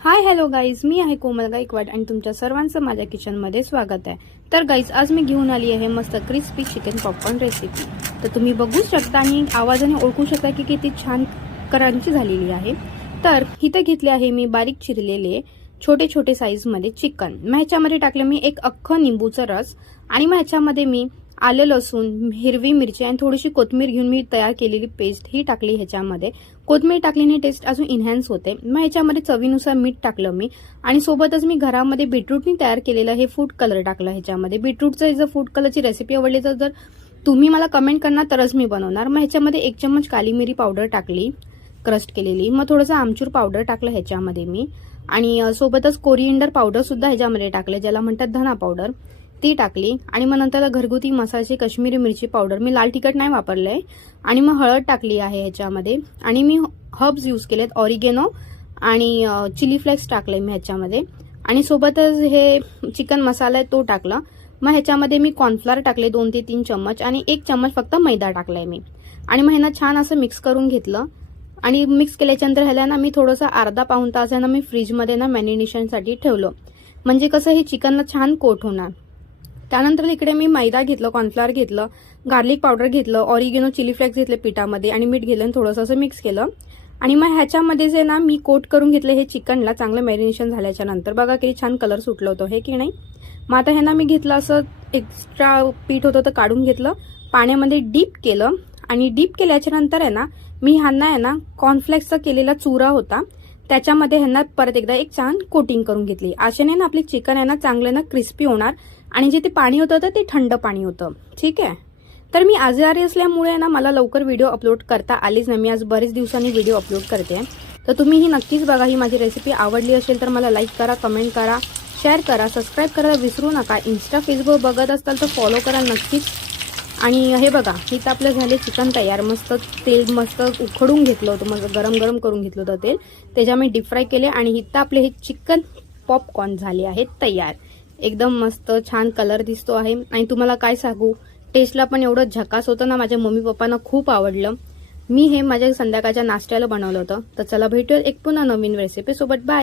Hi hello guys, मी आहे कोमल गायकवाड आणि तुमच्या सर्वांचं माझ्या किचनमध्ये स्वागत आहे। तर गाईज, आज मी घेऊन आली आहे मस्त क्रिस्पी चिकन पॉपकॉर्न रेसिपी। तर तुम्ही बघू शकता आणि आवाजाने ओळखू शकता की किती छान क्रंची झालेली आहे। तर इथे घेतले आहे मी बारीक चिरलेले छोटे छोटे साईज मध्ये चिकन। मग ह्याच्यामध्ये टाकले मी एक अख्खं निंबूचा रस आणि मग ह्याच्यामध्ये मी आले लसूण, हिरवी मिरची आणि थोडीशी कोथिंबीर घेऊन मी तयार केलेली पेस्ट ही टाकली ह्याच्यामध्ये। कोथिंबीर टाकल्याने टेस्ट अजून इन्हॅन्स होते। मग ह्याच्यामध्ये चवीनुसार मीठ टाकलं मी आणि सोबतच मी घरामध्ये बीटरूटनी तयार केलेलं हे फूड कलर टाकलं ह्याच्यामध्ये। बीटरूटचं जर फूड कलरची रेसिपी आवडली तर तुम्ही मला कमेंट करणार तरच मी बनवणार। मग ह्याच्यामध्ये 1 चम्मच काली मिरी पावडर टाकली क्रस्ट केलेली। मग थोडंसं आमचूर पावडर टाकलं ह्याच्यामध्ये मी आणि सोबतच कोरिएंडर पावडर सुद्धा ह्याच्यामध्ये टाकले, ज्याला म्हणतात धना पावडर, ती टाकली। आणि मग नंतर घरगुती मसाल्याची काश्मीरी मिरची पावडर, मी लाल तिखट नाही वापरलंय, आणि मग हळद टाकली आहे ह्याच्यामध्ये। आणि मी हर्ब्स यूज केलेत, ऑरिगेनो आणि चिली फ्लेक्स टाकले मी ह्याच्यामध्ये। आणि सोबतच हे चिकन मसाला आहे तो टाकला। मग ह्याच्यामध्ये मी कॉर्नफ्लोअर टाकले 2 ते 3 चम्मच आणि 1 चम्मच फक्त मैदा टाकलाय मी। आणि मग ह्यांना छान असं मिक्स करून घेतलं आणि मिक्स केल्याच्यानंतर ह्याला ना मी थोडंसं अर्धा पाऊण तास आहे ना मी फ्रीजमध्ये ना मॅरिनेशनसाठी ठेवलं, म्हणजे कसं हे चिकनला छान कोट होणार। त्यानंतर इकडे मी मैदा घेतलं, कॉर्नफ्लोअर घेतलं, गार्लिक पावडर घेतलं, ऑरिगेनो चिली फ्लेक्स घेतले पिठामध्ये आणि मीठ घेतलं आणि थोडंसं असं मिक्स केलं। आणि मग ह्याच्यामध्ये जे ना मी कोट करून घेतले हे चिकनला चांगलं मॅरिनेशन झाल्याच्या नंतर, बघा किती छान कलर सुटलं होतं हे की नाही। मग आता ह्यांना मी घेतलं असं एक्स्ट्रा पीठ होतं तर काढून घेतलं, पाण्यामध्ये डीप केलं आणि डीप केल्याच्या नंतर आहे ना मी ह्यांना आहे ना कॉर्नफ्लेक्सचा केलेला चुरा होता त्याच्यामध्ये ह्यांना परत एकदा एक छान कोटिंग करून घेतली। अशाने ना आपले चिकन आहे ना चांगलं ना क्रिस्पी होणार आणि जे ते पाणी होतं ते थंड पाणी होतं, ठीक आहे। तर मी आजारी असल्यामुळे ना मला लवकर व्हिडिओ अपलोड करता आलीच नाही, मी आज बरेच दिवसांनी व्हिडिओ अपलोड करते। तर तुम्ही ही नक्कीच बघा, ही माझी रेसिपी आवडली असेल तर मला लाईक करा, कमेंट करा, शेअर करा, सबस्क्राईब करायला विसरू नका। इंस्टा फेसबुक बघत असाल तर फॉलो करा नक्कीच। आणि हे बघा, इथं आपलं झाले चिकन तयार, मस्त तेल मस्त उखडून घेतलं होतं, मस्त गरम गरम करून घेतलं होतं तेल, त्याच्यामध्ये डीप फ्राय केले आणि इथं आपले हे चिकन पॉपकॉर्न झाले आहेत तयार। एकदम मस्त छान कलर दिसतो आहे आणि तुम्हाला काय सांगू, टेस्टला पण एवढं झकास होतं ना, माझ्या मम्मी पप्पांना खूप आवडलं। मी हे माझ्या संध्याकाळच्या नाश्त्याला बनवलं होतं। तर चला भेटूया एक पुन्हा नवीन रेसिपी सोबत, बाय।